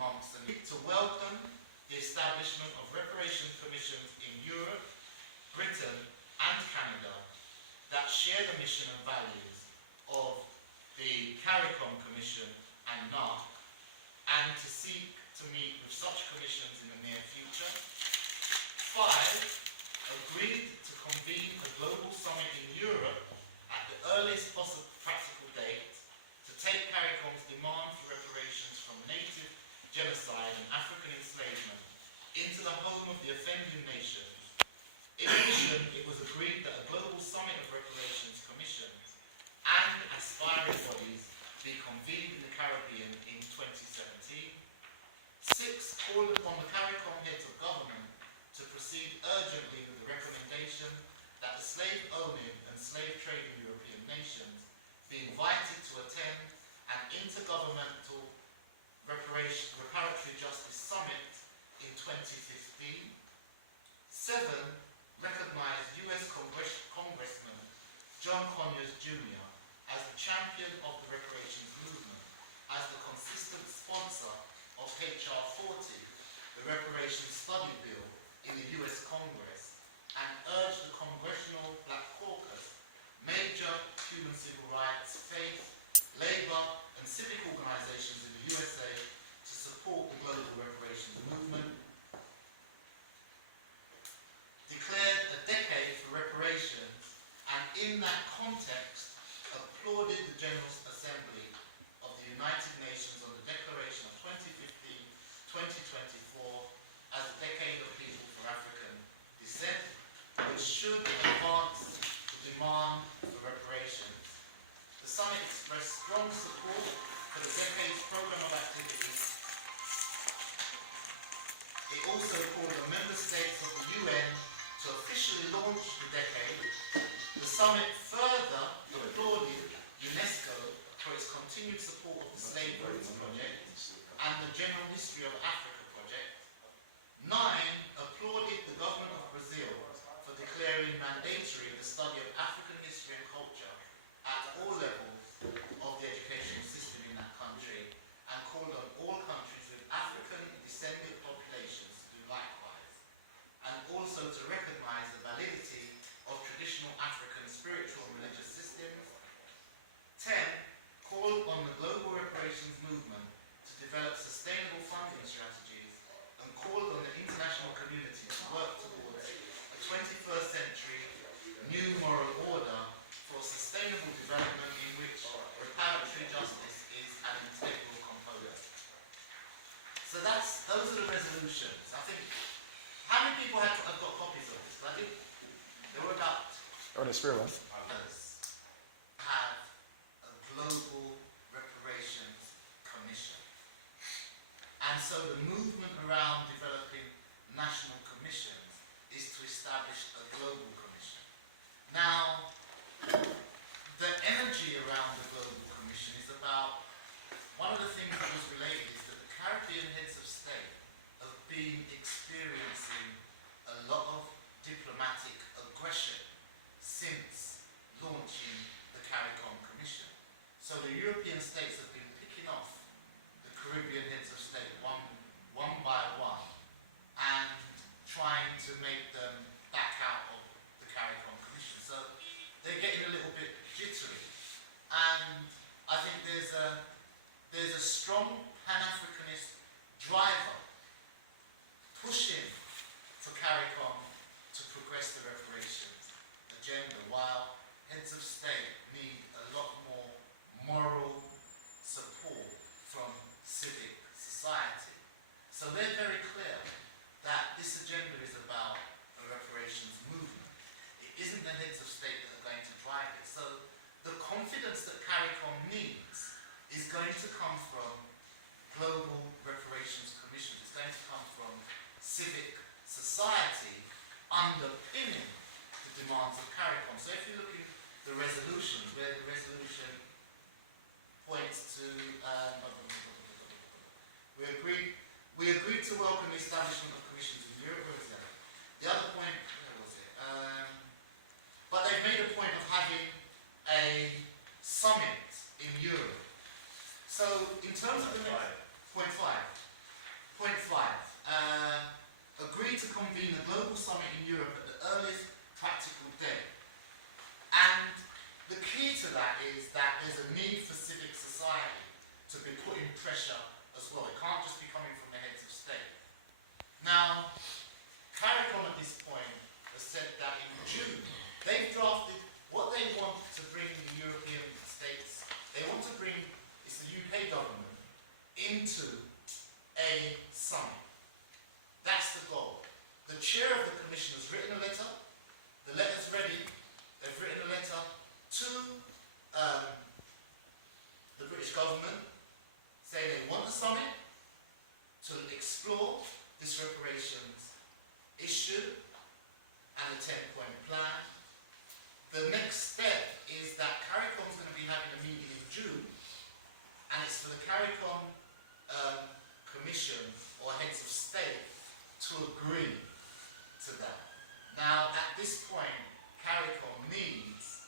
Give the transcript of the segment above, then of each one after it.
amongst them to welcome the establishment of reparation commissions in Europe, Britain and Canada that share the mission and values of the CARICOM Commission and NAC, and to seek to meet with such commissions in the near future. 5. Agreed to convene a global summit in Europe at the earliest possible practical date to take CARICOM's demand for reparations from native genocide and African enslavement into the home of the offending nations. In addition, it was agreed that a global summit of reparations commissions and aspiring bodies be convened in the Caribbean in 2017. 6. Called upon the CARICOM heads of government to proceed urgently with the recommendation that the slave-owning and slave-trading European nations be invited to attend an intergovernmental reparatory justice summit in 2015. 7. Recognise US Congressman John Conyers Jr. as the champion of the reparations movement, as the consistent sponsor of HR 40, the reparations study bill in the US Congress, and urge the Congressional Black Caucus, major human civil rights, faith, labor and civic organizations in the USA to support the global reparations movement. Declared a decade for reparations, and in that context applauded the General Assembly of the United Nations on the Declaration of 2015-2024 as a decade of people for African descent, which should advance the demand for reparations. The summit expressed strong support for the decade's program of activities. It also called on member states of the UN to officially launch the decade. The summit further applauded UNESCO for its continued support of the Slave Rights Project and the General History of Africa project. 9. Applauded the government of Brazil for declaring mandatory the study of African history and culture at all levels of the educational system in that country, and called on all countries with African descendant populations to do likewise, and also to recognize the validity of traditional African spiritual and religious systems. 10. Called on the global reparations movement to develop sustainable funding strategies, and called on the international community to work towards a 21st century new moral order for sustainable development in which reparatory justice is an integral component. So those are the resolutions. I think, how many people have got copies of this? I think there were about others have a global reparations commission. And so the movement around developing national commissions is to establish a global commission. Now, the energy around the global commission is about, one of the things that was related is that the Caribbean heads of state have been experiencing a lot of diplomatic aggression since launching the CARICOM Commission. So the European states have been picking off the Caribbean heads of state one by one and trying to make them back out of the CARICOM Commission. So they're getting a little bit jittery. And I think there's a strong Pan-Africanist driver pushing for CARICOM to progress the reparations agenda, while heads of state need a lot more moral support from civic society. So they're very clear that this agenda is about a reparations movement. It isn't the heads of state that are going to drive it. So the confidence that CARICOM needs is going to come from global reparations commissions. It's going to come from civic society underpinning the demands of CARICOM. So if you look at the resolution, where the resolution points to we agreed to welcome the establishment of commissions in Europe. Where was that? The other point, where was it? But they've made a point of having a summit in Europe. So in terms of the next, point 5, Point 5. Agree to convene a global summit in Europe at the earliest practical date. And the key to that is that there's a need for civic society to be putting pressure as well. It can't just be coming from the heads of state. Now, CARICOM at this point has said that in June, they've drafted what they want to bring the European states, they want to bring, it's the UK government, into a summit. That's the goal. The chair of the commission has written a letter, the letter's ready, they've written a letter to the British government saying they want a summit to explore this reparations issue and the 10-point plan. The next step is that CARICOM is going to be having a meeting in June, and it's for the CARICOM Commission or heads of state to agree to that. Now, at this point, CARICOM needs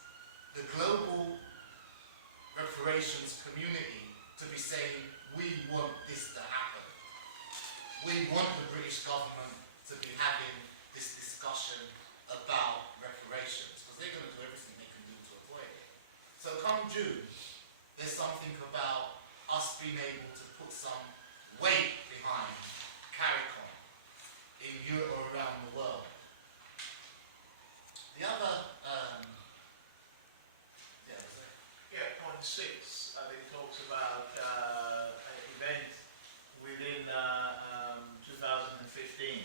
the global reparations community to be saying, we want this to happen. We want the British government to be having this discussion about reparations, because they're going to do everything they can do to avoid it. So come June, there's something about us being able to put some weight behind CARICOM in Europe or around the world. The other, point 6, I think, talks about an event within 2015.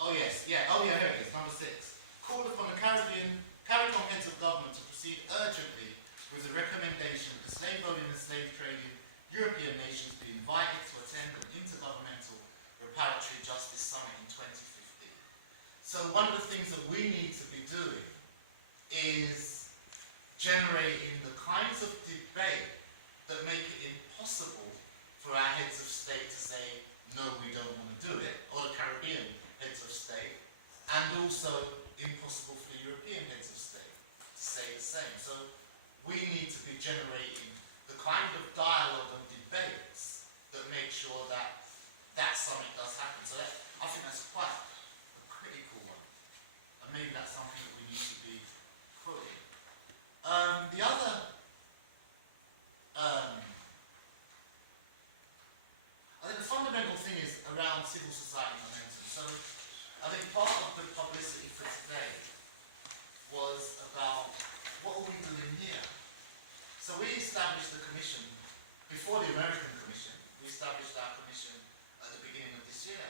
oh yes, here it is, number 6. Called upon the CARICOM heads of government to proceed urgently with the recommendation that the slave owning and slave trading European nations be invited to attend an intergovernmental reparatory justice summit in 2015. So one of the things that we need to be doing is generating the kinds of debate that make it impossible for our heads of state to say, no, we don't want to do it, or the Caribbean heads of state, and also impossible for the European heads of state to say the same. So we need to be generating the kind of dialogue and debates that make sure that that summit does happen. So that, I think that's quite a critical one. And maybe that's something that we need to be quoting. The other I think the fundamental thing is around civil society momentum. So I think part of the publicity for today was about what are we doing here? So we established the commission before the American Commission. We established our commission at the beginning of this year,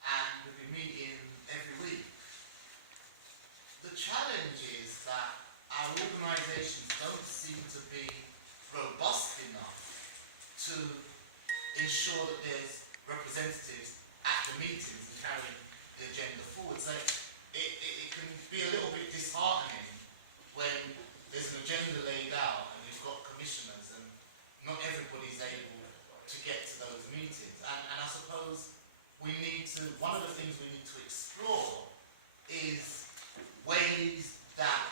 and we've been meeting every week. The challenge is that our organisations don't seem to be robust enough to ensure that there's representatives at the meetings and carrying the agenda forward. So it can be a little bit disheartening when there's an agenda laid out and you've got commissioners and not everybody's able to get to those meetings. And I suppose we need to, one of the things we need to explore is ways that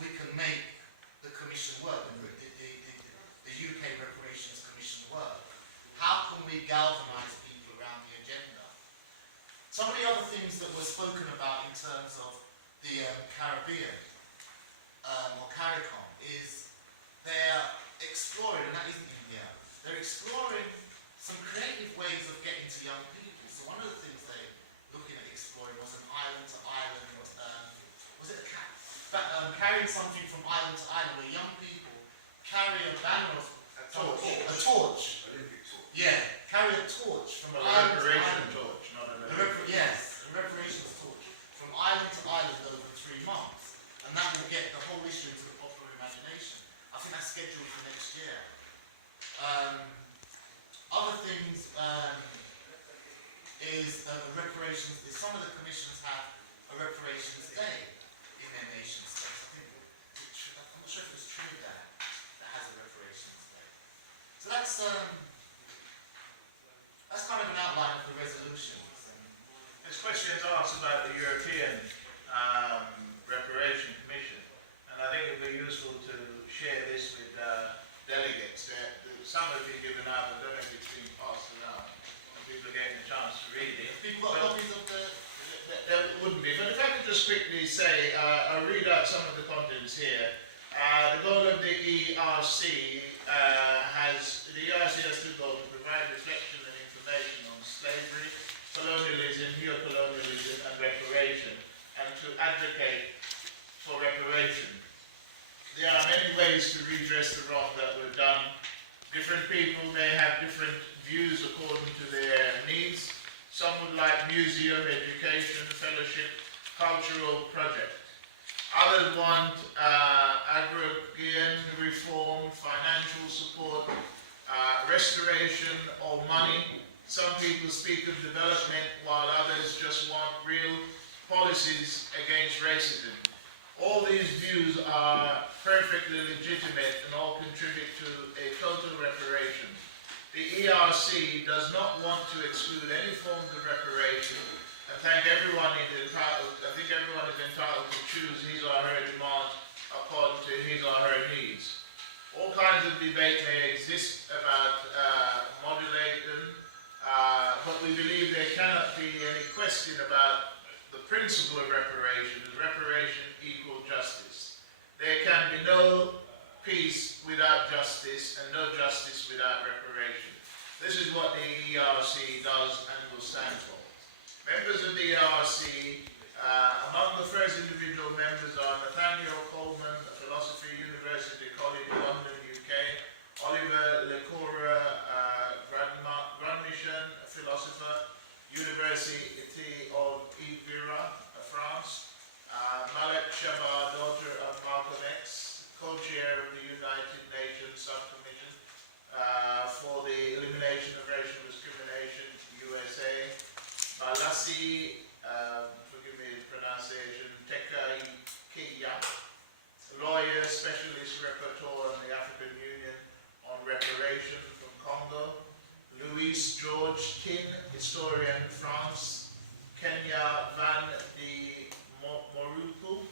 we can make the commission work, the UK Reparations Commission work. How can we galvanise people around the agenda? Some of the other things that were spoken about in terms of the Caribbean or CARICOM is they're exploring, and that isn't in here, they're exploring some creative ways of getting to young people. So one of the things they're looking at exploring was an island-to-island, was it carrying something from island to island where young people carry a banner of a torch. Olympic torch. Yeah, carry a torch from Well, island a to reparation island. torch, not an Yes, a reparations torch from island to island over 3 months, and that will get the whole issue into the popular imagination. I think that's scheduled for next year. Other things is reparations. Is some of the commissions have a reparations day in their nation states. I'm not sure if it's Trinidad that has a reparations day. So that's kind of an outline of the resolutions. There's questions asked about the European Reparation Commission, and I think it would be useful to share this with delegates. Some have been given out, I don't know if it's been passed around. people are getting a chance to read it. People got copies of the... There wouldn't be, but if I could just quickly say, I'll read out some of the contents here. The goal of the ERC has two goals: to provide reflection and information on slavery, colonialism, neocolonialism and reparation, and to advocate for reparation. There are many ways to redress the wrong that were done. Different people may have different views according to their needs. Some would like museum, education, fellowship, cultural project. Others want agrarian reform, financial support, restoration or money. Some people speak of development while others just want real policies against racism. All these views are perfectly legitimate and all contribute to a total reparation. The ERC does not want to exclude any forms of reparation and I think everyone is entitled to choose his or her demand according to his or her needs. All kinds of debate may exist about modulating, but we believe there cannot be any question about the principle of reparation. Reparation equals justice. There can be no peace without justice and no justice without reparation. This is what the ERC does and will stand for. Members of the ERC, among the first individual members are Nathaniel Coleman, a philosopher, University College London, UK, Oliver Lecora Grandmission, a philosopher, University of Ivrea, France, Malek Shaba, daughter of Malcolm X, co-chair of the United Nations Subcommission for the Elimination of Racial Discrimination, USA, Balasi, forgive me the pronunciation, Tekaikia, lawyer, specialist rapporteur on the African Union on reparation from Congo, Louis George Kin, historian, France, Kenya Van de Moruku,